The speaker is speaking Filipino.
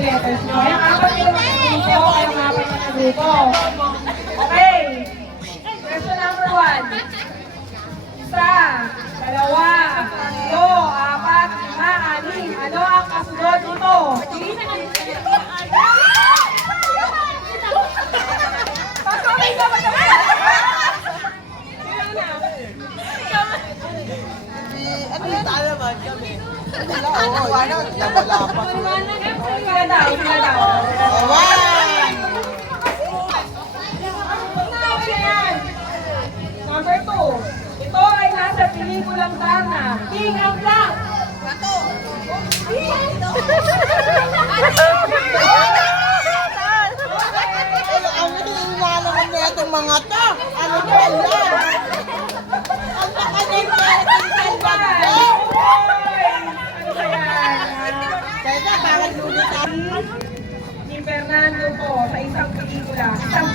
yung letters nyo. Kaya apat yung grupo, kaya apat yung grupo. Okay. Question number 1. Isa, dalawa, tatlo, apat, lima, anim. Ano ang kasunod nito? Pagkakay ka ba naman? Ano yung talaman kami? Oo, ano? Labalapan. Sila daw, sila daw. Awan! Number 2. Ito ay nasa pelikulang Darna. King of Black. Ang hihina naman na itong mga to. Ano ba yan? Ang nakanintay ng bagyo. Ano ba yan? Teka, parang lulit ako. Ni Fernando po sa isang pelikula. Isang